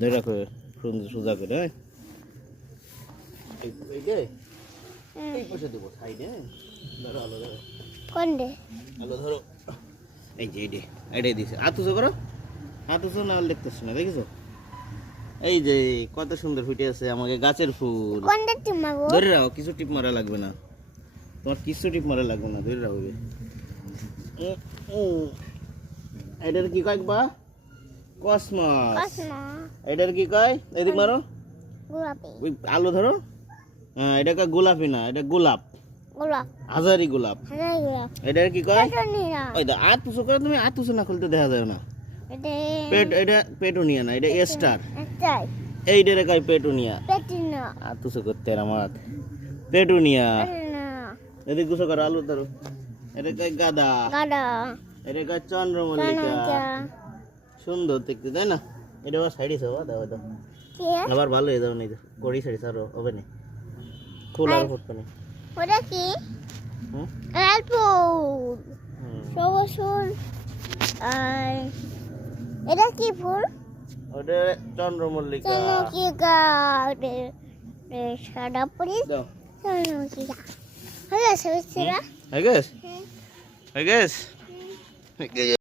ধরে রাখো সোজা করে। এই পাশে দেবো সাইডে। ধরো আলো ধরো। কোনটা? আলো ধরো। এই যে এটাই দিছে। আতুসো করো। আতুসো না দেখতেছ না, দেখেছো? এই যে কত সুন্দর ফুটে আছে আমাকে গাছের ফুল। কোনটা টিপ মারবো? ধরে রাখো, কিছু টিপ মারা লাগবে না। তোমার কিছু টিপ মারা লাগবে না, ধরে রাখবে। এটার কি কয় বা? কসমস। এটার কি কয়? এদিক মারো। গোলাপি। ওই আলো ধরো। হ্যাঁ, এটা কয় গোলাপি না, এটা গোলাপ। গোলাপ। হাজারি গোলাপ। হাজারি গোলাপ। এটার কি কয়? পেটুনিয়া। ওই দা আতুসো করে, তুমি আতুসো না খুলতে দেখা যায় না। এটা পেটুনিয়া না, এটা স্টার। এটাই। এইটারে কয় পেটুনিয়া। পেটুনিয়া। আতুসো করতে আমার পেটুনিয়া। পেটুনিয়া। এদিক গুছো করো, আলো ধরো। এটা কয় গাদা। গাদা। এটা কয় চন্দ্রমল্লিকা। চন্দ্রমল্লিকা। সুন্দর দেখতে, তাই না? এটা আবার সাইডে দাও দাও দাও। কি? আবার ভালো হয়ে যাবে না, কড়ি সাইডে আরো হবে না, খোলা ফুটবে না। ওটা কি? লাল ফুল। সবুজ ফুল। আর এটা কি ফুল? ওটা চন্দ্রমল্লিকা। চন্দ্রমল্লিকা। সাদা ফুল। দাও। চন্দ্রমল্লিকা। হয়ে গেছে, হয়ে গেছে? হয়ে গেছে?